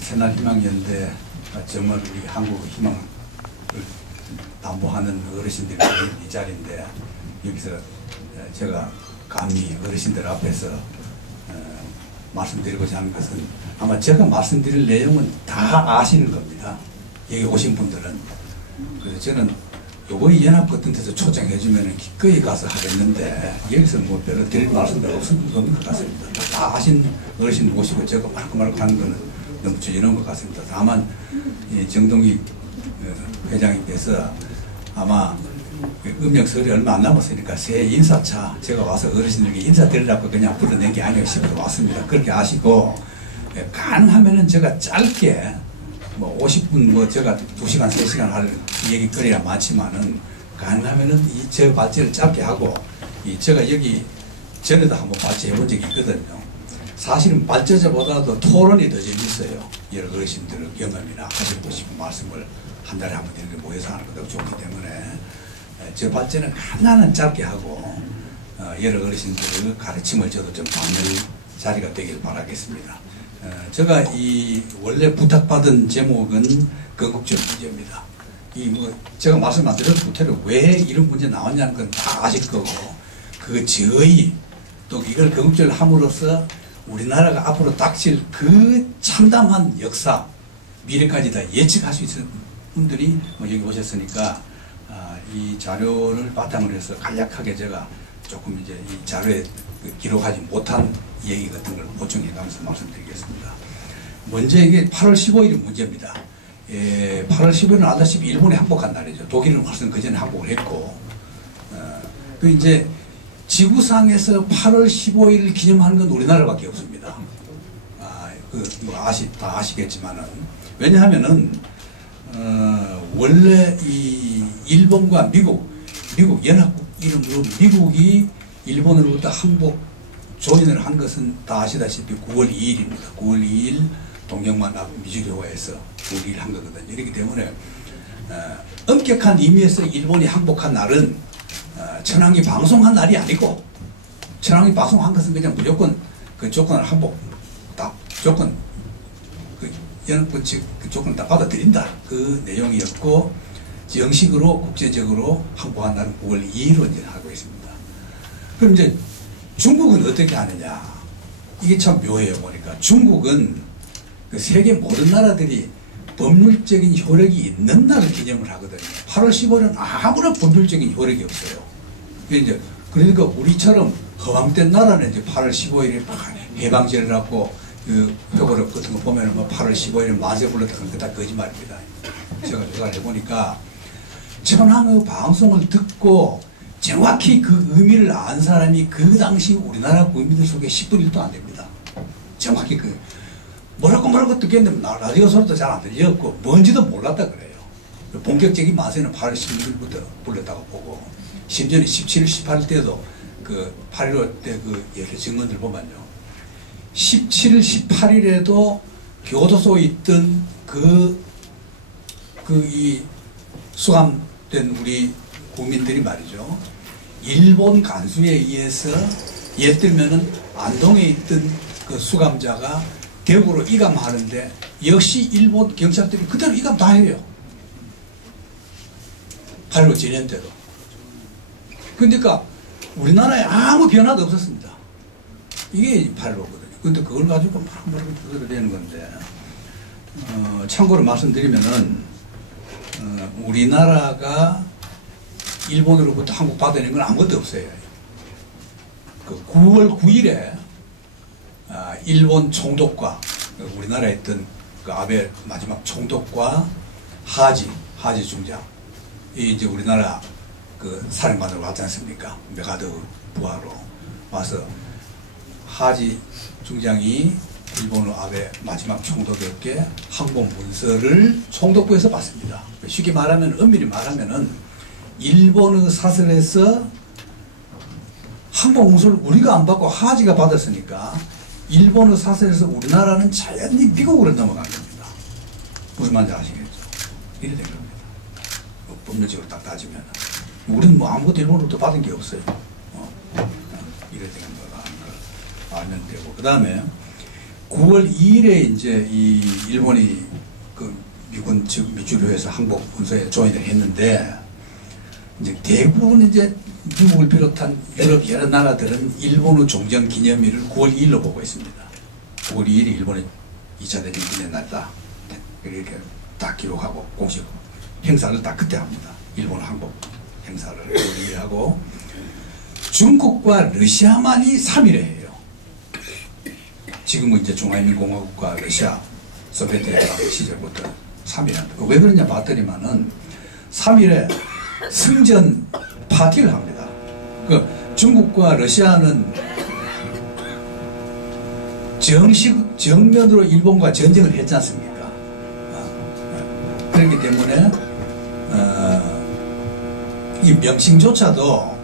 새날희망연대 정말 우리 한국 희망을 담보하는 어르신들이 이 자리인데, 여기서 제가 감히 어르신들 앞에서 말씀드리고자 하는 것은, 아마 제가 말씀드릴 내용은 다 아시는 겁니다. 여기 오신 분들은. 그래서 저는 요번에 연합 같은 데서 초청해주면 기꺼이 가서 하겠는데, 여기서 뭐 별로 드릴 말씀도 없는 것 같습니다. 다 아신 어르신 모시고 제가 말고 하는 거는 너무 저지른 것 같습니다. 다만 정동희 회장님께서 아마 음력설이 얼마 안 남았으니까 새해 인사차 제가 와서 어르신들에게 인사드리려고 그냥 불러낸 게 아니고 싶어서 왔습니다. 그렇게 아시고, 가능하면은 제가 짧게 뭐 50분 뭐 제가 2시간 3시간 할 얘기거리가 많지만은, 가능하면은 제 발제를 짧게 하고, 제가 여기 전에도 한번 발제해 본 적이 있거든요. 사실은 발제자보다도 토론이 더 재밌어요. 여러 어르신들 경험이나 하시고 싶은 말씀을 한 달에 한 번 이렇게 모여서 하는 것도 좋기 때문에, 제 발제는 하나는 짧게 하고, 여러 어르신들의 가르침을 저도 좀 받는 자리가 되길 바라겠습니다. 제가 원래 부탁받은 제목은 건국절 문제입니다. 제가 말씀 안 드려도 구태로 왜 이런 문제 나왔냐는 건 다 아실 거고, 그 저희 또 이걸 건국절 함으로써 우리나라가 앞으로 닥칠 그 참담한 역사, 미래까지 다 예측할 수 있는 분들이 여기 오셨으니까, 이 자료를 바탕으로 해서 간략하게 제가 조금 이제 이 자료에 기록하지 못한 얘기 같은 걸 보충해 가면서 말씀드리겠습니다. 먼저 이게 8월 15일이 문제입니다. 8월 15일은 아다시피 일본이 항복한 날이죠. 독일은 벌써 그 전에 항복을 했고, 그 이제 지구상에서 8월 15일을 기념하는 건 우리나라밖에 없습니다. 다 아시겠지만은, 왜냐하면은 원래 이 일본과 미국 연합국 이름으로 미국이 일본으로부터 항복 조인을 한 것은 다 아시다시피 9월 2일입니다. 9월 2일 동경만합 미주교회에서 9월 2일 한 거거든요. 이렇기 때문에 엄격한 의미에서 일본이 항복한 날은 천황이 방송한 날이 아니고, 천황이 방송한 것은 그냥 무조건 그 조건을 항복 다 조건 그 연합군칙 그 조건을 다 받아들인다, 그 내용이었고, 정식으로 국제적으로 항복한 날은 9월 2일로 이제 하고 있습니다. 그럼 이제 중국은 어떻게 하느냐? 이게 참 묘해요. 보니까 중국은 그 세계 모든 나라들이 법률적인 효력이 있는 날을 기념을 하거든요. 8월 15일은 아무런 법률적인 효력이 없어요. 그러니까 우리처럼 허황된 나라는 이제 8월 15일에 해방제를 갖고 그 표고력 같은 거 보면은 뭐 8월 15일에 만세 불렀다는 거 다 거짓말입니다. 제가 해보니까 천황의 방송을 듣고 정확히 그 의미를 안 사람이 그 당시 우리나라 국민들 속에 10분의 1도 안 됩니다. 정확히 뭐라고 듣겠는데 라디오 소리도 잘 안 들렸고 뭔지도 몰랐다 그래요. 본격적인 만세는 8월 16일부터 불렀다고 보고, 심지어는 17일, 18일 때도 그 8.15 때 그 여러 증언들 보면요, 17일, 18일에도 교도소에 있던 이 수감된 우리 국민들이 말이죠, 일본 간수에 의해서, 예를 들면은 안동에 있던 그 수감자가 대구로 이감하는데 역시 일본 경찰들이 그대로 이감 다 해요. 8.15 재년 때도. 그러니까 우리나라에 아무 변화도 없었습니다. 이게 8.15거든요. 근데 그걸 가지고 뭐라고 그대로 되는 건데, 참고로 말씀드리면은, 우리나라가 일본으로부터 항복 받아낸 건 아무것도 없어요. 그 9월 9일에 일본 총독과 우리나라에 있던 그 아베 마지막 총독과 하지 중장, 이 이제 우리나라 그 사령관으로 왔지 않습니까? 메가드 부하로 와서 하지 중장이 일본의 아베 마지막 총독에게 항복 문서를 총독부에서 받습니다. 쉽게 말하면, 엄밀히 말하면은 일본의 사설에서 항복 문서를 우리가 안 받고 하지가 받았으니까 일본의 사설에서 우리나라는 자연히 미국으로 넘어간 겁니다. 무슨 말인지 아시겠죠? 이래 된 겁니다. 법률적으로 딱 따지면 우리는 뭐 아무것도 일본으로부터 받은 게 없어요. 이래 된 거가 알면 되고, 그 다음에 9월 2일에 이제 이 일본이 그 미군 즉 미주료에서 항복 군소에 조인을 했는데 이제 대부분 이제 미국을 비롯한 유럽 여러 나라들은 일본의 종전 기념일을 9월 2일로 보고 있습니다. 9월 2일이 일본의 2차 대전 기념 날이다. 이렇게 딱 기록하고 공식 행사를 다 그때 합니다. 일본 항복 행사를 9월 2일 하고 중국과 러시아만이 3일에 해요. 지금은 이제 중화인민공화국과 러시아 소비에트 연합 시절부터 3일에 합니다. 왜 그러냐 봤더니만은 3일에 승전 파티를 합니다. 그 중국과 러시아는 정면으로 일본과 전쟁을 했지 않습니까? 그렇기 때문에 이 명칭조차도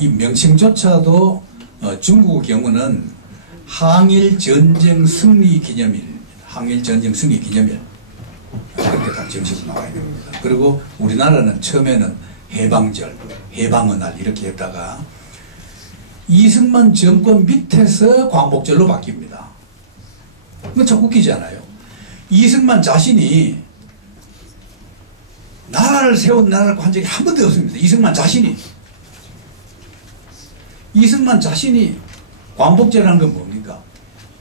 이 명칭조차도 중국의 경우는 항일전쟁 승리 기념일, 항일전쟁 승리 기념일 그렇게 딱 정식으로 나와야 됩니다. 그리고 우리나라는 처음에는 해방절, 해방의 날 이렇게 했다가 이승만 정권 밑에서 광복절로 바뀝니다. 그거 참 웃기지 않아요? 이승만 자신이 나라를 세운 나라를 한 적이 한 번도 없습니다. 이승만 자신이 광복제라는 건 뭡니까?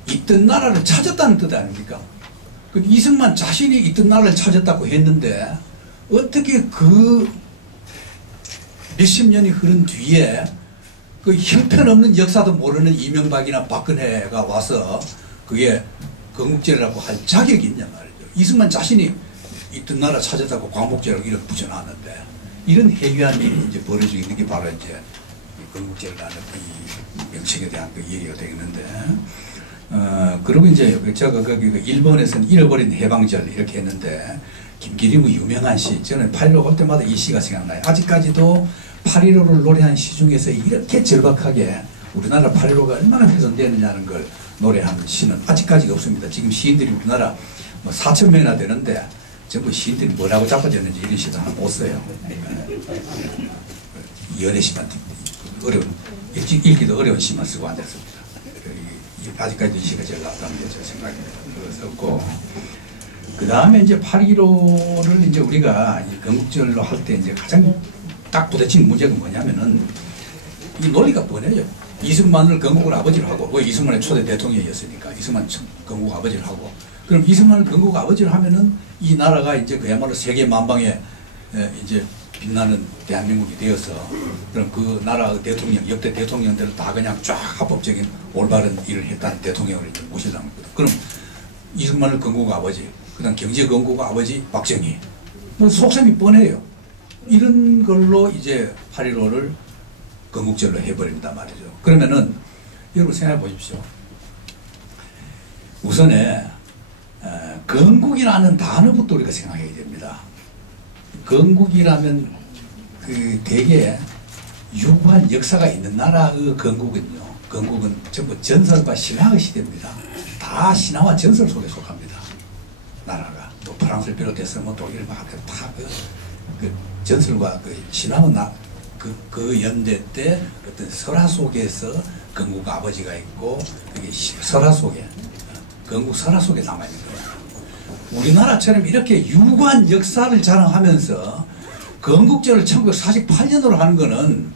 있던 나라를 찾았다는 뜻 아닙니까? 그 이승만 자신이 있던 나라를 찾았다고 했는데 어떻게 그 몇십 년이 흐른 뒤에 그 형편없는 역사도 모르는 이명박이나 박근혜가 와서 그게 건국제라고 할 자격이 있냐 말이죠. 이승만 자신이 있던 나라 찾았다고 광복제라고 이렇게 붙여놨는데 이런 해괴한 일이 이제 벌어지고 있는 게 바로 이제 건국제라는 이 명칭에 대한 그 얘기가 되겠는데, 그리고 이제 제가 거기 일본에서는 잃어버린 해방절 이렇게 했는데, 김기림의 유명한 시, 저는 8.15 올 때마다 이 시가 생각나요. 아직까지도 8.15를 노래한 시 중에서 이렇게 절박하게 우리나라 8.15가 얼마나 훼손되느냐는 걸 노래하는 시는 아직까지 없습니다. 지금 시인들이 우리나라 뭐 4,000명이나 되는데, 전부 시인들이 뭐라고 자빠졌는지 이런 시도 하나 못 써요. 연애시만 어려운, 읽기도 어려운 시만 쓰고 앉았습니다. 아직까지 이 시가 제일 낫다는 게 제 생각입니다. 그랬었고, 그 다음에 이제 8.15를 이제 우리가 건국절로 할 때 이제 가장 딱 부딪힌 문제가 뭐냐면은 이 논리가 뻔해요. 이승만을 건국을 아버지로 하고, 왜 이승만의 초대 대통령이었으니까 이승만 건국 아버지를 하고, 그럼 이승만을 건국 아버지를 하면은 이 나라가 이제 그야말로 세계 만방에 이제 빛나는 대한민국이 되어서 그럼 그 나라 대통령, 역대 대통령들을 다 그냥 쫙 합법적인 올바른 일을 했다는 대통령을 이제 모시려는 거다. 그럼 이승만을 건국 아버지, 그 다음 경제 건국 아버지 박정희. 뭐 속셈이 뻔해요. 이런 걸로 이제 8.15를 건국절로 해버린단 말이죠. 그러면은 여러분 생각해 보십시오. 우선에 건국이라는 단어부터 우리가 생각해야 됩니다. 건국이라면 그 되게 유구한 역사가 있는 나라의 건국은요. 건국은 전부 전설과 신화의 시대입니다. 다 신화와 전설 속에 속합니다. 나라가 또 프랑스를 비롯해서 뭐 독일 막 다 그 전설과 그 신화의 그 연대 때 어떤 설화 속에서 건국 아버지가 있고 그게 설화 속에 건국 설화 속에 남아 있는 거예요. 우리나라처럼 이렇게 유구한 역사를 자랑하면서 건국제를 1948년으로 하는 거는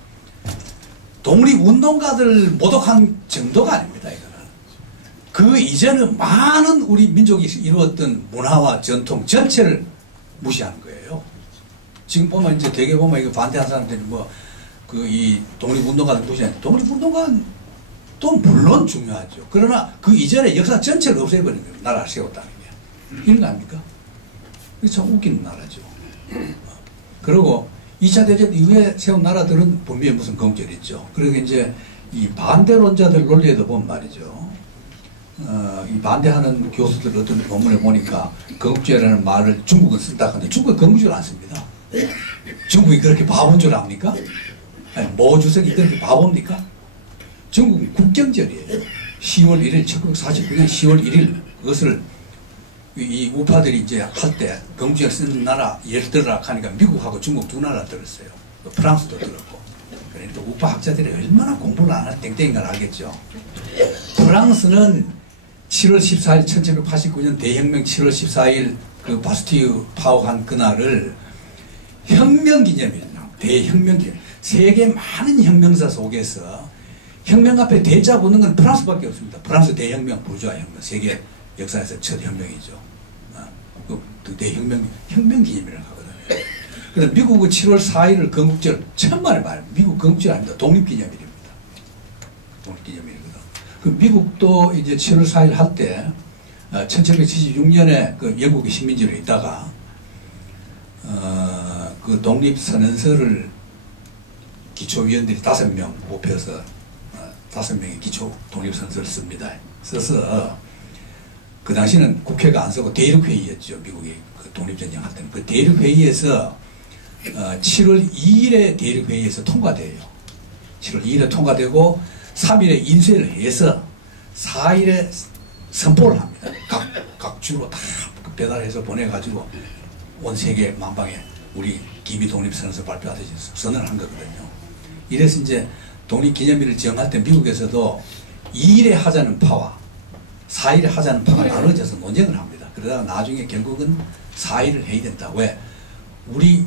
독립운동가들을 모독한 정도가 아닙니다. 이거는 그 이전에 많은 우리 민족이 이루었던 문화와 전통 전체를 무시하는 거예요. 지금 보면 이제 되게 보면 이거 반대하는 사람들이 뭐 그 이 독립운동가들 무시하는, 독립운동가는 또 물론 중요하죠. 그러나 그 이전에 역사 전체를 없애버리는 거예요. 나라를 세웠다는 게. 이런 거 아닙니까? 이게 참 웃기는 나라죠. 그리고 2차 대전 이후에 세운 나라들은 분명히 무슨 건국절이 있죠. 그리고 이제 이 반대론자들 논리에도 보면 말이죠. 이 반대하는 교수들 어떤 논문을 보니까 건국절이라는 말을 중국은 쓴다 하는데 중국은 건국절 안 씁니다. 중국이 그렇게 바본 줄 압니까? 아니, 모 주석이 그렇게 바보입니까? 중국은 국경절이에요. 10월 1일, 1949년 10월 1일, 그것을 이 우파들이 이제 할 때, 경주에 쓰는 나라 예를 들어라 하니까 미국하고 중국 두 나라 들었어요. 프랑스도 들었고. 그러니까 우파 학자들이 얼마나 공부를 안 할 땡땡인가 알겠죠. 프랑스는 7월 14일 1789년 대혁명 7월 14일 그 바스티유 파업한 그날을 혁명기념일, 대혁명기념일. 세계 많은 혁명사 속에서 혁명 앞에 대자 붙는 건 프랑스밖에 없습니다. 프랑스 대혁명, 부르주아 혁명, 세계 역사에서 첫 혁명이죠. 그 대혁명, 혁명기념일이라고 하거든요. 그래서 미국은 7월 4일을 건국절, 천만에 말, 미국 건국절 아닙니다. 독립기념일입니다. 독립기념일이거든. 그 미국도 이제 7월 4일 할 때, 1776년에 그 영국의 식민지로 있다가, 그 독립선언서를 기초위원들이 5명 뽑혀서, 5명의 기초 독립선서를 씁니다. 써서, 그 당시는 국회가 안 쓰고 대륙회의였죠. 미국이 그 독립전쟁 할 때는. 그 대륙회의에서 7월 2일에 대륙회의에서 통과돼요. 7월 2일에 통과되고 3일에 인쇄를 해서 4일에 선포를 합니다. 각 주로 다 배달해서 보내가지고 온 세계 만방에 우리 기미 독립선언서 발표하듯이 선언을 한 거거든요. 이래서 이제 독립기념일을 정할 때 미국에서도 2일에 하자는 파와 4일에 하자는 파가 나눠져서 논쟁을 합니다. 그러다가 나중에 결국은 4일을 해야 된다. 왜? 우리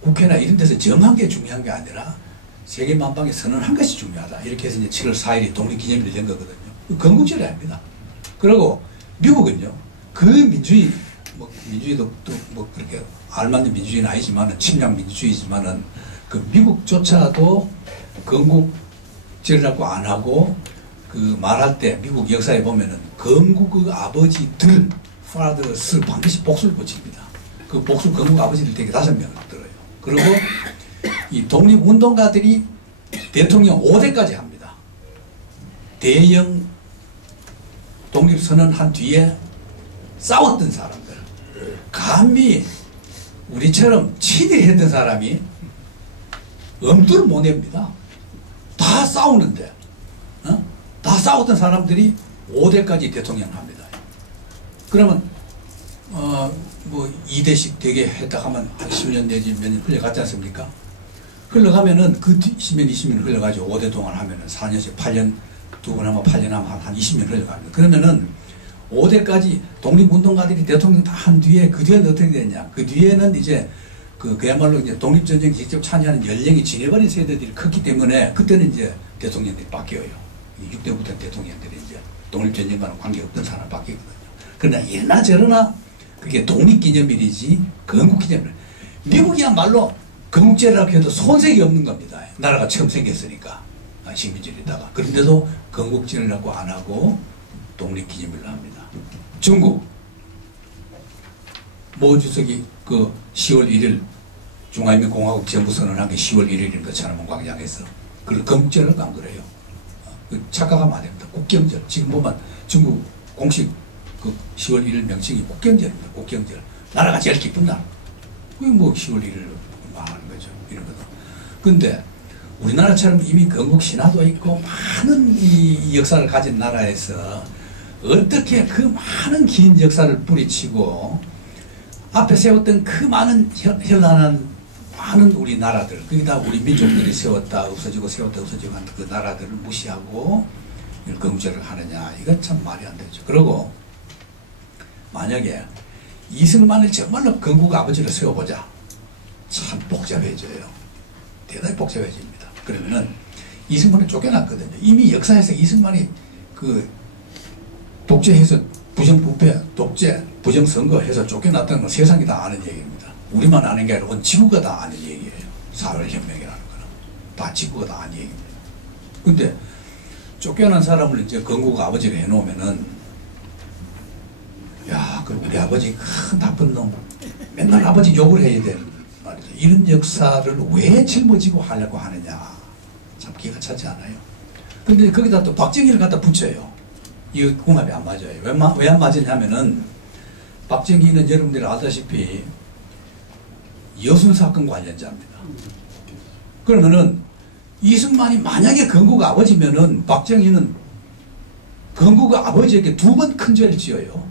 국회나 이런 데서 정한 게 중요한 게 아니라 세계 만방에 선언한 것이 중요하다. 이렇게 해서 이제 7월 4일이 독립기념일이 된 거거든요. 건국절이 아닙니다. 그리고 미국은요, 그 민주주의, 민주주의도 또 그렇게 알맞는 민주주의는 아니지만은, 침략 민주주의지만은, 그 미국조차도 건국절이라고 안 하고, 그 말할 때 미국 역사에 보면은 건국의 아버지들 파더스를 반드시 복수를 붙입니다. 그 복수 건국 아버지들 되게 5명을 들어요. 그리고 이 독립운동가들이 대통령 5대까지 합니다. 대영 독립선언 한 뒤에 싸웠던 사람들, 감히 우리처럼 친일했던 사람이 엄두를 못 냅니다. 다 싸우는데, 다 싸웠던 사람들이 5대까지 대통령 합니다. 그러면, 2대씩 되게 했다 하면 한 10년 내지 몇 년 흘러갔지 않습니까? 흘러가면은 그 10년, 20년 흘러가지고 5대 동안 하면은 4년씩 8년, 2번 하면 8년 하면 한 20년 흘러갑니다. 그러면은 5대까지 독립운동가들이 대통령 다 한 뒤에 그 뒤에는 어떻게 됐냐? 그 뒤에는 이제 그야말로 이제 독립전쟁 직접 참여하는 연령이 지내버린 세대들이 컸기 때문에 그때는 이제 대통령들이 바뀌어요. 6대부터 대통령들이 이제 독립전쟁과는 관계없던 사람 바뀌거든요. 그러나 이러나 저러나 그게 독립기념일이지 건국기념일. 미국이야말로 건국절이라고 해도 손색이 없는 겁니다. 나라가 처음 생겼으니까. 식민지에다가. 그런데도 건국절이라고 안 하고 독립기념일로 합니다. 중국 모 주석이 그 10월 1일 중화인민공화국 정부 선언한 게 10월 1일인 것처럼 광장에서. 그리고 건국절이라고 안 그래요. 착각하면 안 됩니다. 국경절. 지금 보면 중국 공식 그 10월 1일 명칭이 국경절입니다. 국경절. 나라가 제일 기쁜 날. 그게 뭐 10월 1일을 말하는 거죠. 이런 거도. 근데 우리나라처럼 이미 건국 신화도 있고 많은 이 역사를 가진 나라에서 어떻게 그 많은 긴 역사를 뿌리치고 앞에 세웠던 그 많은 현란한 많은 우리 나라들, 그게 다 우리 민족들이 세웠다, 없어지고 세웠다, 없어지고 한 그 나라들을 무시하고 건국절을 하느냐, 이건 참 말이 안 되죠. 그리고 만약에 이승만을 정말로 건국 아버지로 세워보자. 참 복잡해져요. 대단히 복잡해집니다. 그러면은 이승만은 쫓겨났거든요. 이미 역사에서 이승만이 그 독재해서 부정부패, 독재, 부정선거해서 쫓겨났다는 건 세상이 다 아는 얘기입니다. 우리만 아는 게 아니라 온 지구가 다 아는 얘기예요. 4.1혁명이라는 거는. 다 지구가 다 아는 얘기입니다. 근데 쫓겨난 사람을 이제 건국 아버지를 해놓으면은, 야, 그럼 우리 아버지 큰 나쁜 놈. 맨날 아버지 욕을 해야 되는 말이죠. 이런 역사를 왜 짊어지고 하려고 하느냐. 참 기가 차지 않아요. 근데 거기다 또 박정희를 갖다 붙여요. 이 궁합이 안 맞아요. 왜 안 맞으냐면은, 박정희는 여러분들이 알다시피 여순사건 관련자입니다. 그러면은 이승만이 만약에 건국 아버지면은 박정희는 건국 아버지에게 두 번 큰 죄를 지어요.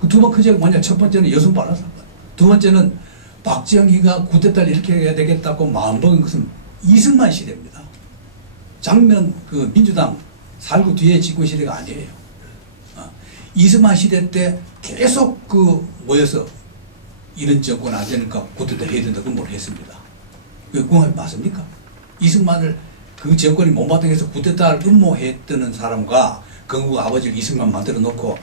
그 두 번 큰 죄가 뭐냐? 첫 번째는 여순 발화사건. 두 번째는 박정희가 쿠데타를 이렇게 해야 되겠다고 마음먹은 것은 이승만 시대입니다. 장면 그 민주당 살고 뒤에 집권 시대가 아니에요. 이승만 시대 때 계속 그 모여서 이런 정권 안 되니까 쿠데타 해야 된다. 그건 뭘 했습니다. 그건 맞습니까? 이승만을 그 정권이 못마땅해서 쿠데타를 음모했던 사람과 건국 아버지를 이승만 만들어 놓고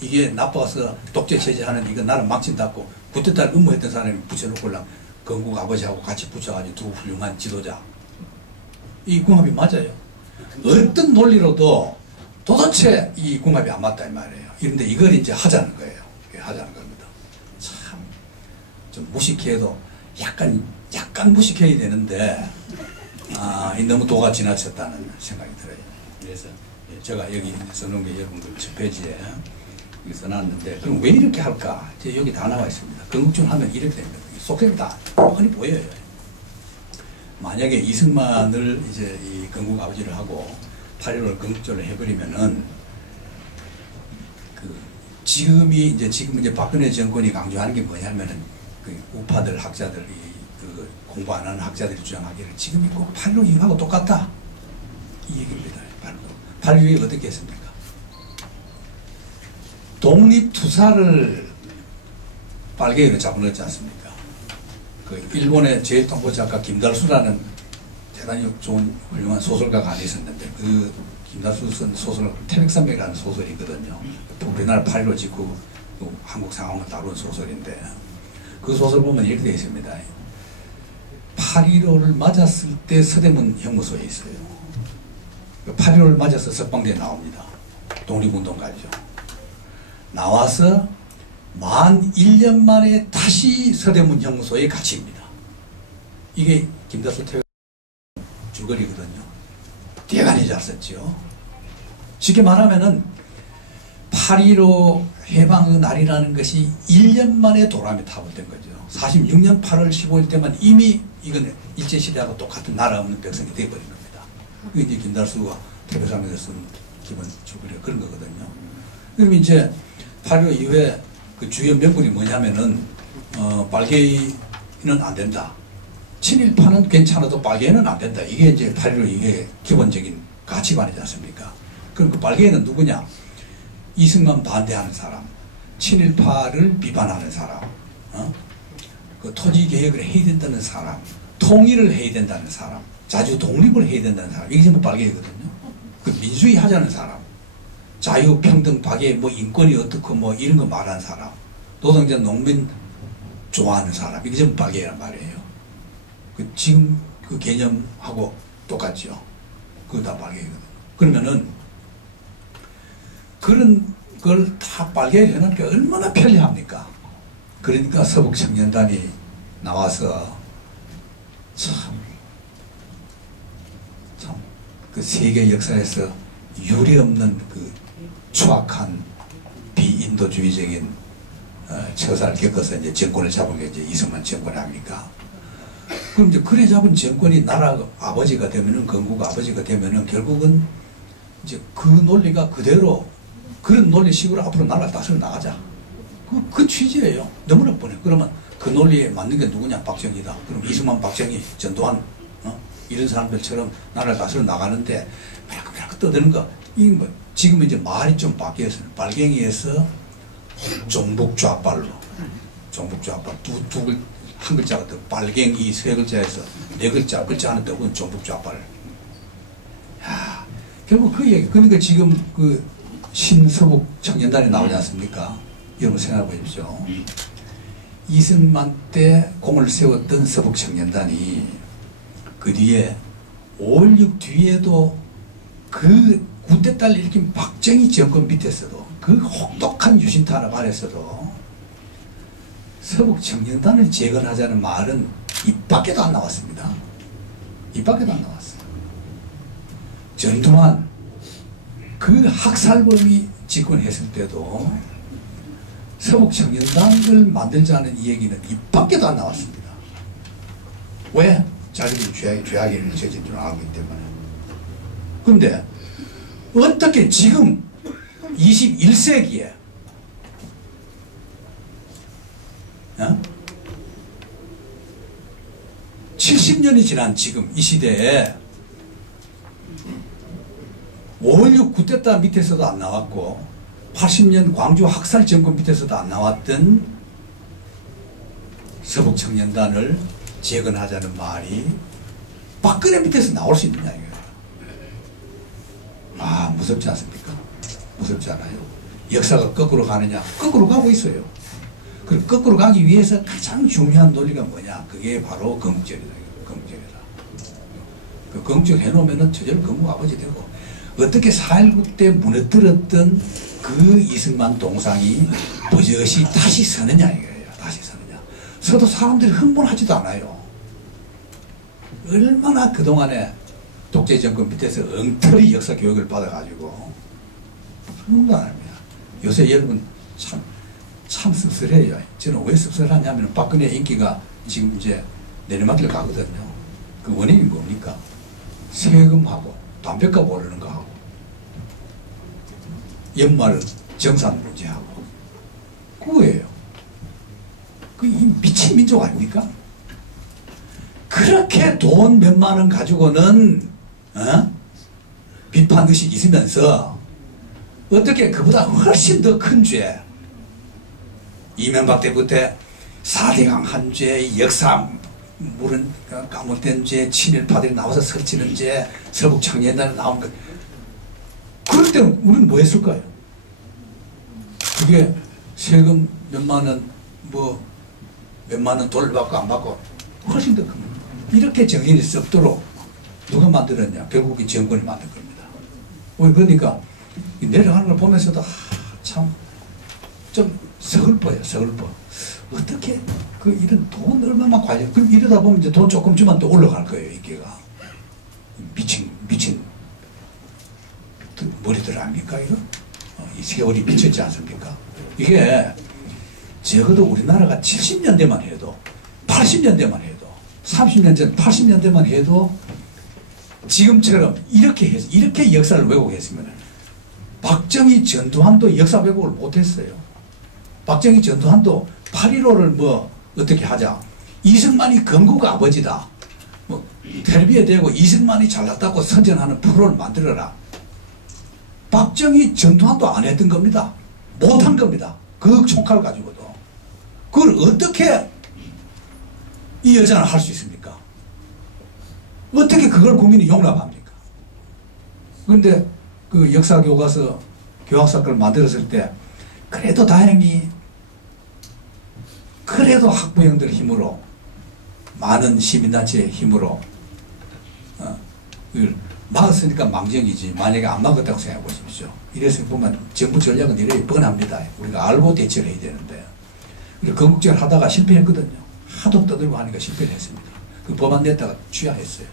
이게 나빠서 독재 체제하는 이거 나를 망친다고 쿠데타를 음모했던 사람이 붙여놓고 건국 아버지하고 같이 붙여가지고 두 훌륭한 지도자. 이 궁합이 맞아요. 어떤 논리로도 도대체 이 궁합이 안 맞다 이 말이에요. 그런데 이걸 이제 하자는 거예요. 하자는 겁니다. 참 좀 무식해도 약간 무식해야 되는데 너무 도가 지나쳤다는 생각이 들어요. 그래서 제가 여기 써놓은 게 여러분들 첫 페이지에 써놨는데 그럼 왜 이렇게 할까? 여기 다 나와 있습니다. 건국중 하면 이렇게 됩니다. 속셈이 다 뻔히 보여요. 만약에 이승만을 이제 이 건국 아버지를 하고 8.15를 건국절로 해버리면은 지금 이제 박근혜 정권이 강조하는 게 뭐냐면은 그 우파들 학자들이 그 공부 안 하는 학자들이 주장하기를 지금이 꼭 8.15 이후하고 똑같다 이 얘기입니다. 8.15에 어떻게 했습니까? 독립투사를 빨갱이로 잡아넣지 않습니까? 그 일본의 제일 통보 작가 김달수라는 대단히 좋은 훌륭한 소설가가 하나 있었는데 그 김달수 쓴 소설은 태백산맥이라는 소설이거든요. 우리나라 8.15 직후 한국 상황을 다룬 소설인데 그 소설 보면 이렇게 되어 있습니다. 8.15를 맞았을 때 서대문 형무소에 있어요. 8.15를 맞아서 석방대에 나옵니다. 독립운동가죠. 나와서 만 1년 만에 다시 서대문 형무소에 갇힙니다. 이게 김달수 태백 줄거리거든요. 대간이 잘 썼죠. 쉽게 말하면은 8.15 해방의 날이라는 것이 1년 만에 도람에 타버린 거죠. 46년 8월 15일 때만 이미 이건 일제시대하고 똑같은 나라 없는 백성이 되어버린 겁니다. 그게 이제 김달수가 태백산맥에서 쓴 기본 줄거리가 그런 거거든요. 그럼 이제 8.15 이후에 그 주요 명분이 뭐냐면은 빨갱이는 안 된다. 친일파는 괜찮아도 빨갱이는 안 된다. 이게 이제 8.15 이게 기본적인 가치관이지 않습니까? 그럼 그 빨갱이는 누구냐? 이승만 반대하는 사람, 친일파를 비판하는 사람, 그 토지 개혁을 해야 된다는 사람, 통일을 해야 된다는 사람, 자주 독립을 해야 된다는 사람. 이게 전부 빨갱이거든요. 그 민주주의 하자는 사람, 자유, 평등, 박애, 뭐 인권이 어떻고 뭐 이런 거 말하는 사람, 노동자, 농민 좋아하는 사람. 이게 전부 빨갱이란 말이에요. 그 지금 그 개념하고 똑같죠. 그거 다 빨갱이거든요. 그러면은 그런 걸 다 빨갱이 해놓으니까 얼마나 편리합니까? 그러니까 서북청년단이 나와서 참 그 세계 역사에서 유례없는 그 추악한 비인도주의적인 처사를 겪어서 이제 정권을 잡은 게 이제 이승만 정권 아닙니까? 그럼 이제 그래 잡은 정권이 나라 아버지가 되면은 건국 아버지가 되면은 결국은 이제 그 논리가 그대로 그런 논리식으로 앞으로 나라를 다스려 나가자. 그 취지예요. 너무나 뻔해. 그러면 그 논리에 맞는 게 누구냐? 박정희다. 그럼 이승만, 박정희, 전두환 이런 사람들처럼 나라를 다스려 나가는데 매라고 떠드는 거. 이 뭐 지금 이제 말이 좀 바뀌었어요. 빨갱이에서 종북좌빨로 종북좌빨 한 글자가 더 빨갱이 세 글자에서 네 글자 하나 더 그건 종북좌빨. 야 결국 그 얘기. 그러니까 지금 그 신서북 청년단이 나오지 않습니까? 여러분 생각해 보십시오. 이승만 때 공을 세웠던 서북 청년단이 그 뒤에 5.16 뒤에도 그 쿠데타를 일으킨 박정희 정권 밑에서도 그 혹독한 유신탄압 아래서도 서북 청년단을 재건하자는 말은 입 밖에도 안 나왔습니다. 입 밖에도 안 나왔어요. 전두환 그 학살범이 집권했을 때도 서북 청년단을 만들자는 이 얘기는 입 밖에도 안 나왔습니다. 왜? 자기들 죄악을 저진 줄 알기 때문에. 그런데 어떻게 지금 21세기에 70년이 지난 지금 이 시대에 5.16 쿠데타 밑에서도 안 나왔고 80년 광주 학살 정권 밑에서도 안 나왔던 서북청년단을 재건하자는 말이 박근혜 밑에서 나올 수 있느냐 이거예요. 아, 무섭지 않습니까? 무섭지 않아요? 역사가 거꾸로 가느냐? 거꾸로 가고 있어요. 그 거꾸로 가기 위해서 가장 중요한 논리가 뭐냐? 그게 바로 건국절이다. 건국절이다. 그 건국절 해놓으면은 저절로 건국 아버지 되고, 어떻게 4.19 때 무너뜨렸던 그 이승만 동상이 버젓이 다시 서느냐 이거예요. 다시 서느냐. 서도 사람들이 흥분하지도 않아요. 얼마나 그동안에 독재 정권 밑에서 엉터리 역사 교육을 받아가지고 흥분도 안 합니다. 요새 여러분 참 씁쓸해요. 저는 왜 씁쓸하냐면 박근혜 인기가 지금 이제 내리막길 가거든요. 그 원인이 뭡니까? 세금하고 담배값 오르는 거하고 연말 정산 문제하고 그거예요. 그 미친 민족 아닙니까? 그렇게 돈 몇만 원 가지고는 비판 의식이 있으면서 어떻게 그보다 훨씬 더 큰 죄, 이명박 때부터 4대강 한 죄, 역사 물은 까못된 죄, 친일파들이 나와서 설치는 죄, 서북청년단에 나온 것, 그럴 때는 우리는 뭐 했을까요? 그게 세금 몇만 원, 뭐 몇만 원 돌려받고 안 받고 훨씬 더 큽니다. 이렇게 정신이 썩도록 누가 만들었냐? 결국 이 정권이 만든 겁니다. 그러니까 내려가는 걸 보면서도 참 좀 서글퍼요. 서글퍼. 어떻게 그 이런 돈 얼마만 관련? 그럼 이러다 보면 이제 돈 조금 주면 또 올라갈 거예요. 인기가 미친 머리들 아닙니까 이거? 이 세월이 미쳤지 않습니까? 이게 적어도 우리나라가 70년대만 해도 80년대만 해도 30년 전 80년대만 해도 지금처럼 이렇게 역사를 왜곡했으면 박정희 전두환도 역사 왜곡을 못했어요. 박정희 전두환도 8.15를 뭐 어떻게 하자. 이승만이 건국 아버지다. 뭐 텔레비에 대고 이승만이 잘났다고 선전하는 프로를 만들어라. 박정희 전두환도 안 했던 겁니다. 못한 겁니다. 그 촉칼 가지고도. 그걸 어떻게 이 여자는 할 수 있습니까? 어떻게 그걸 국민이 용납합니까? 그런데 그 역사 교과서 교학사건을 만들었을 때 그래도 다행히 그래도 학부형들 힘으로 많은 시민단체의 힘으로 막았으니까 망정이지. 만약에 안 막았다고 생각해 보십시오. 이래서 보면 정부 전략은 이래 뻔합니다. 우리가 알고 대처를 해야 되는데 건국절 하다가 실패했거든요. 하도 떠들고 하니까 실패를 했습니다. 그 법안 냈다가 취하했어요.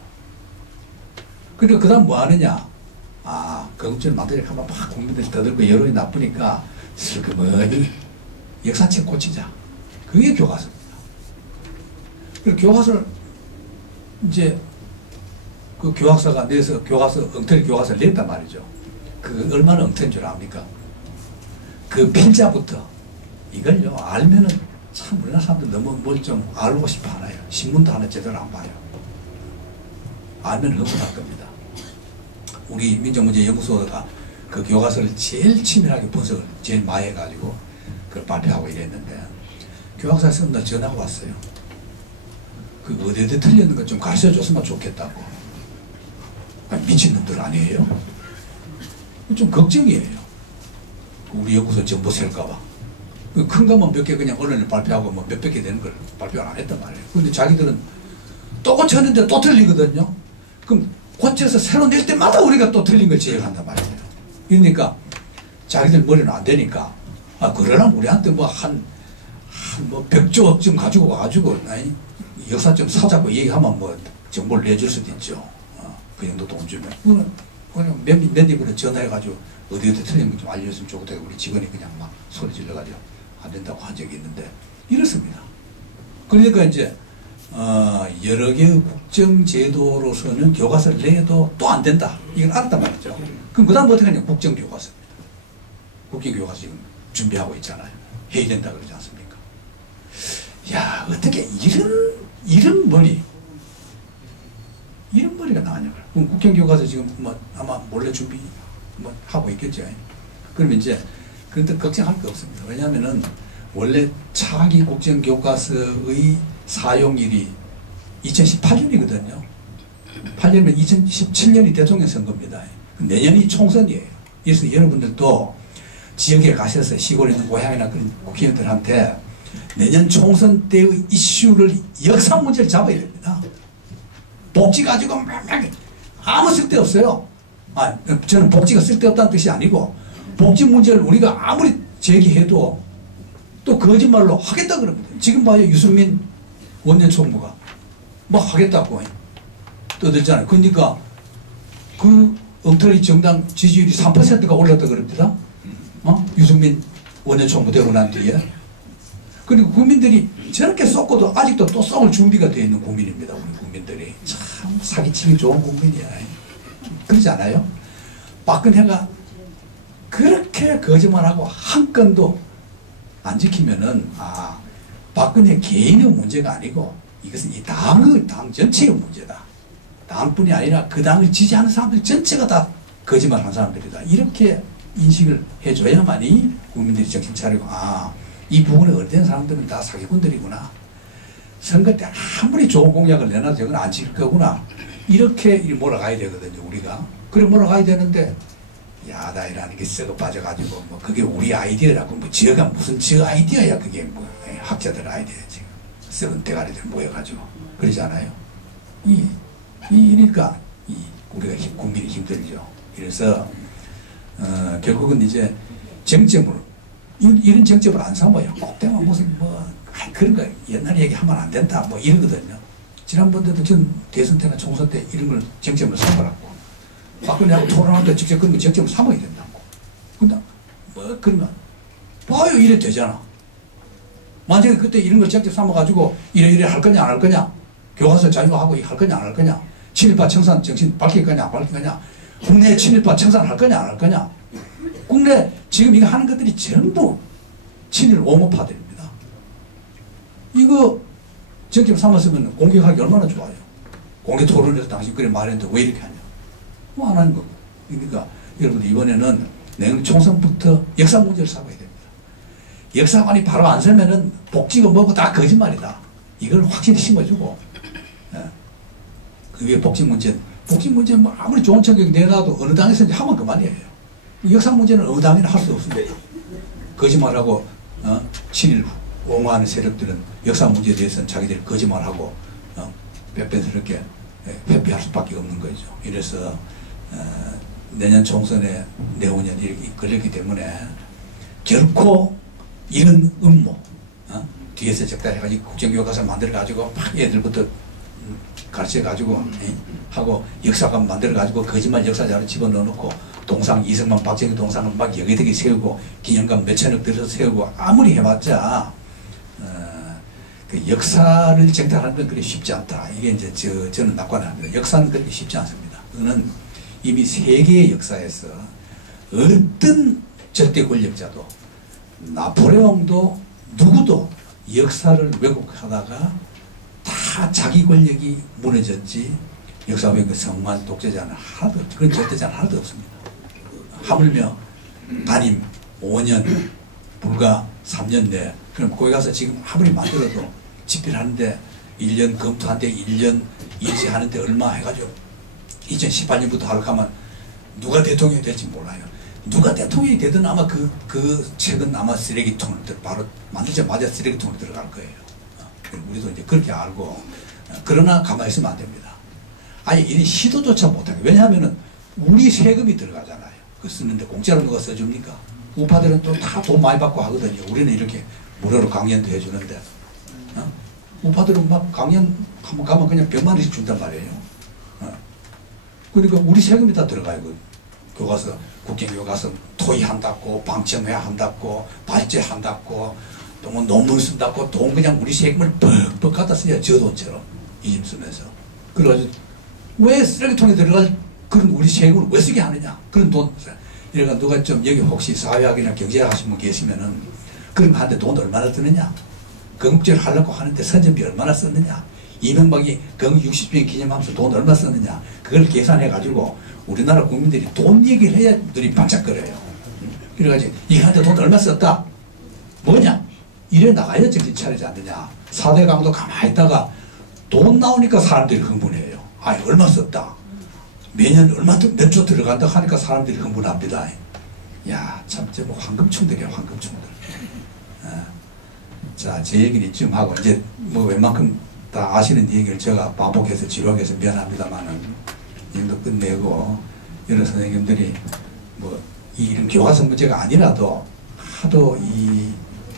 그러니까 그 다음 뭐 하느냐. 건국절 만들려고 하면 막 국민들이 떠들고 여론이 나쁘니까 슬그머니 역사책 고치자. 그게 교과서입니다. 그리고 교과서를 이제 그 교학사가 내서 엉터리 교과서를 냈단 말이죠. 그 얼마나 엉터리인 줄 압니까? 그 필자부터 이걸요 알면은 참 우리나라 사람들 너무 뭘 좀 알고 싶어 하나요? 신문도 하나 제대로 안 봐요. 알면 흥분할 겁니다. 우리 민족문제연구소가 그 교과서를 제일 치밀하게 분석을 제일 많이 해가지고 그걸 발표하고 이랬는데 교학사 선생님 전화가 왔어요. 그 어디 틀렸는 거 좀 가르쳐 줬으면 좋겠다고. 미친놈들 아니에요? 좀 걱정이에요. 우리 연구소 정보 셀까봐. 큰 것만 몇 개 그냥 언론에 발표하고 뭐 몇백 개 되는 걸 발표를 안 했단 말이에요. 근데 자기들은 또 고쳤는데 또 틀리거든요. 그럼 고쳐서 새로 낼 때마다 우리가 또 틀린 걸 지적한단 말이에요. 그러니까 자기들 머리는 안 되니까 그러나 우리한테 뭐 뭐 100조쯤 가지고 와가지고 역사 좀 사자고 얘기하면 뭐 정보를 내줄 수도 있죠. 그 정도 돈 주면. 그냥 몇 입으로 전화해가지고 어디 틀린 거 좀 알려줬으면 좋겠다. 우리 직원이 그냥 막 소리 질러가지고 안 된다고 한 적이 있는데 이렇습니다. 그러니까 이제 여러 개의 국정제도로서는 교과서를 내도 또 안 된다. 이걸 알았단 말이죠. 그럼 그 다음 어떻게 하냐? 국정교과서입니다. 국정교과서 지금 준비하고 있잖아요. 해야 된다 그러지 않습니까? 야, 어떻게 이런 머리가 나왔냐. 그럼 국정교과서 지금 뭐 아마 몰래 준비 뭐 하고 있겠죠. 그러면 이제 그런데 걱정할 게 없습니다. 왜냐하면은 원래 차기 국정교과서의 사용일이 2018년이거든요. 8년이면 2017년이 대통령 선거입니다. 내년이 총선이에요. 그래서 여러분들도 지역에 가셔서 시골에 있는 고향이나 그런 국회의원들한테 내년 총선 때의 이슈를 역사 문제를 잡아야 됩니다. 복지 가지고 아무 쓸데없어요. 저는 복지가 쓸데없다는 뜻이 아니고 복지 문제를 우리가 아무리 제기해도 또 거짓말로 하겠다 그럽니다. 지금 봐요. 유승민 원내 총무가 막 하겠다고 떠들잖아요. 그러니까 그 엉터리 정당 지지율이 3%가 올랐다 그럽니다. 유승민 원내 총무 되고 난 뒤에. 그리고 국민들이 저렇게 쏟고도 아직도 또 쏟을 준비가 되어 있는 국민입니다. 우리 국민들이. 참 사기치기 좋은 국민이야. 그러지 않아요? 박근혜가 그렇게 거짓말하고 한 건도 안 지키면은 박근혜 개인의 문제가 아니고 이것은 이 당 전체의 문제다. 당뿐이 아니라 그 당을 지지하는 사람들 전체가 다 거짓말하는 사람들이다. 이렇게 인식을 해줘야만이 국민들이 정신 차리고 이 부분에 어떤 사람들은 다 사기꾼들이구나. 선거 때 아무리 좋은 공약을 내놔도 저건 안 지킬 거구나. 이렇게 몰아가야 되거든요. 우리가. 그래 몰아가야 되는데 야당이라는 게 썩어 빠져가지고 그게 우리 아이디어라고 지어가 무슨 지어 아이디어야. 그게 학자들 아이디어 지금 썩은 대가리들 모여가지고 그러지 않아요? 이러니까 우리가 국민이 힘들죠. 그래서 결국은 이제 정점을 이런 정점을 안 삼아요. 꼭 때만 무슨 그런 거 옛날 얘기하면 안 된다 이러거든요. 지난번에도 전 대선 때나 총선 때 이런 걸 정점을 삼으라고 박근혜하고 토론하는데 직접 그런 거 정점을 삼아야 된다고. 근데 그러면 봐요. 이래 되잖아. 만약에 그때 이런 걸 정점 삼아가지고 이래 할 거냐 안 할 거냐, 교과서 자유화하고 할 거냐 안 할 거냐, 친일파 청산 정신 밝힐 거냐 안 밝힐 거냐, 국내 친일파 청산할 거냐 안 할 거냐. 국내 지금 이거 하는 것들이 전부 친일 옹호파들입니다. 이거 정점 삼았으면 공격하기 얼마나 좋아요. 공개 토론에서 당신 그래 말했는데 왜 이렇게 하냐. 안 하는 거고. 그러니까 여러분들 이번에는 내년 총선부터 역사 문제를 삼아야 됩니다. 역사관이 바로 안 서면은 복지가 뭐고 다 거짓말이다. 이걸 확실히 심어주고. 그게 복지 문제 아무리 좋은 성격 내놔도 어느 당에서 하면 그만이에요. 역사 문제는 어느 당이나 할 수 없습니다. 거짓말하고 친일 옹호하는 세력들은 역사 문제에 대해서는 자기들이 거짓말하고 빼빼스럽게 회피할 수밖에 없는 거죠. 이래서 내년 총선에 내후년 이렇게 걸렸기 때문에 결코 이런 음모 뒤에서 적당해가지고 국정교과서 만들어가지고 막 애들부터 가르쳐가지고 하고 역사관 만들어가지고 거짓말 역사자료 집어넣어놓고 동상 이승만 박정희 동상을 막 여기저기 세우고 기념관 몇천억 들여서 세우고 아무리 해봤자 그 역사를 정탈하는 건 그리 쉽지 않다. 이게 이제 저는 낙관을 합니다. 역사는 그렇게 쉽지 않습니다. 그거는 이미 세계의 역사에서 어떤 절대 권력자도 나폴레옹도 누구도 역사를 왜곡하다가 다 자기 권력이 무너졌지 역사 왜곡 성공한 독재자는 하나도 그런 절대자는 하나도 없습니다. 하물며 단임 5년 불과 3년 내 그럼 거기 가서 지금 아무리 만들어도 집필하는데 1년 검토하는데 1년 예지하는데 얼마 해가지고 2018년부터 하려고 하면 누가 대통령이 될지 몰라요. 누가 대통령이 되든 아마 그 책은 아마 쓰레기통을 바로 만들자마자 쓰레기통으로 들어갈 거예요. 우리도 이제 그렇게 알고 그러나 가만히 있으면 안 됩니다. 아예 이런 시도조차 못하게. 왜냐하면은 우리 세금이 들어가잖아요. 그 쓰는데 공짜로 누가 써줍니까? 우파들은 또 다 돈 많이 받고 하거든요. 우리는 이렇게 무료로 강연도 해주는데 우파들은 막 강연 한번 가면 그냥 100만 원씩 준단 말이에요. 그러니까 우리 세금이 다 들어가요. 그 교과서 국정교과서 토의한다고 방청회 한다고 발제한다고 또 뭐 논문 쓴다고 돈 그냥 우리 세금을 뻑뻑 갖다 써야 저 돈처럼 이 집 쓰면서. 그래가지고 왜 쓰레기통에 들어갈 그런 우리 세금을 왜 쓰게 하느냐. 그런 돈. 이래가 누가 좀 여기 혹시 사회학이나 경제학 하신 분 계시면은 그런 거 하는데 돈 얼마나 드느냐. 건국제를 하려고 하는데 선전비 얼마나 썼느냐. 이명박이 건국 60주년 기념하면서 돈 얼마 썼느냐. 그걸 계산해가지고 우리나라 국민들이 돈 얘기를 해야 눈이 반짝거려요. 그래가지고 이거 하는데 돈 얼마 썼다. 뭐냐? 이래 나가야 정신 차리지 않느냐. 4대 강도 가만히 있다가 돈 나오니까 사람들이 흥분해요. 아니 얼마 썼다. 매년 얼마 몇 조 들어간다 하니까 사람들이 흥분합니다. 야, 참, 저 뭐 황금충들이야, 황금충들. 자, 제 얘기는 이쯤 하고, 이제 뭐 웬만큼 다 아시는 얘기를 제가 반복해서 지루하게 해서 미안합니다만은, 이 정도 끝내고, 여러 선생님들이 뭐, 이런 교과서 문제가 아니라도 하도 이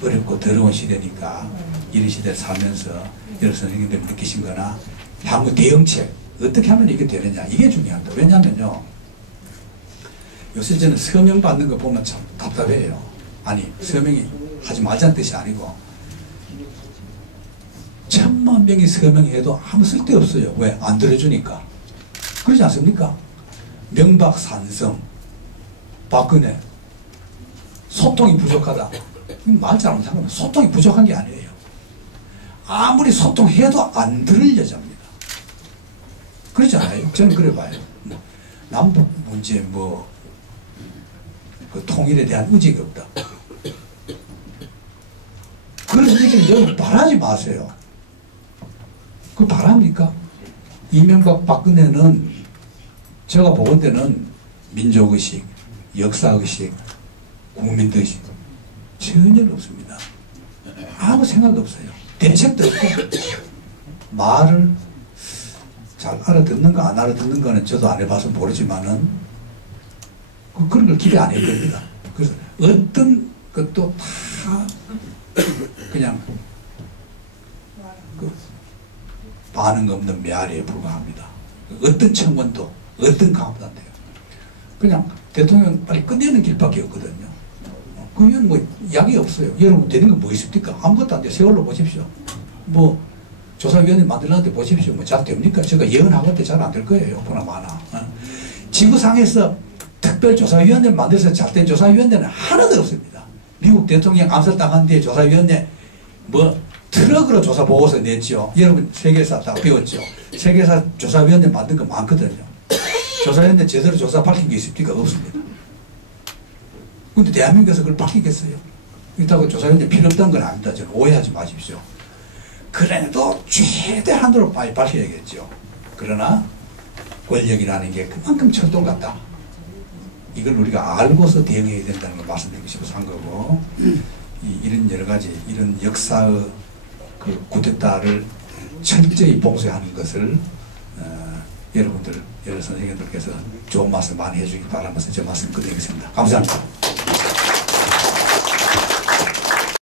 어렵고 더러운 시대니까 이런 시대를 살면서 여러 선생님들이 느끼신 거나 향후 대응책, 어떻게 하면 이게 되느냐, 이게 중요합니다. 왜냐면요, 요새 저는 서명 받는 거 보면 참 답답해요. 아니, 서명이 하지 말자는 뜻이 아니고, 1000만 명이 서명해도 아무 쓸데없어요. 왜? 안 들어주니까. 그러지 않습니까? 명박산성, 박근혜, 소통이 부족하다. 말 잘하면 상관없어요. 소통이 부족한 게 아니에요. 아무리 소통해도 안 들을 여자입니다. 그렇지 않아요? 저는 그래 봐요. 남북 문제 그 통일에 대한 의지가 없다. 그런 얘기를 여러분 바라지 마세요. 그거 바랍니까? 이명박 박근혜는 제가 보건대는 민족의식, 역사의식, 국민의식 전혀 없습니다. 아무 생각 없어요. 대책도 없고 말을 잘 알아듣는가 안 알아듣는가는 저도 안 해봐서 모르지만은 그런 걸 기대 안 해야 됩니다. 그래서 어떤 것도 다 그냥 그 반응 없는 메아리에 불과합니다. 어떤 청원도 어떤 강화도 안 돼요. 그냥 대통령 빨리 끝내는 길밖에 없거든요. 그러면 뭐 약이 없어요. 여러분 되는 건 뭐 있습니까? 아무것도 안 돼요. 세월로 보십시오. 뭐 조사위원회 만들었는데 보십시오. 뭐 잘 됩니까? 제가 예언하건대 잘 안 될 거예요. 보나마나. 지구상에서 특별조사위원회 만들어서 잘된 조사위원회는 하나도 없습니다. 미국 대통령 암살당한 뒤에 조사위원회 뭐 트럭으로 조사 보고서 냈죠. 여러분 세계사 다 배웠죠. 세계사 조사위원회 만든 거 많거든요. 조사위원회 제대로 조사 밝힌 게 있습니까? 없습니다. 근데 대한민국에서 그걸 밝히겠어요? 그렇다고 조사위원회 필요 없다는 건 아닙니다. 저는 오해하지 마십시오. 그래도 최대한으로 많이 밝혀야겠죠. 그러나 권력이라는 게 그만큼 철도 같다. 이걸 우리가 알고서 대응해야 된다는 걸 말씀드리고 싶어서 한 거고, 이런 여러 가지 이런 역사의 그 쿠데타를 철저히 봉쇄하는 것을 여러분들, 여러 선생님들께서 좋은 말씀 많이 해주길 바라면서 제 말씀 끝내겠습니다. 감사합니다.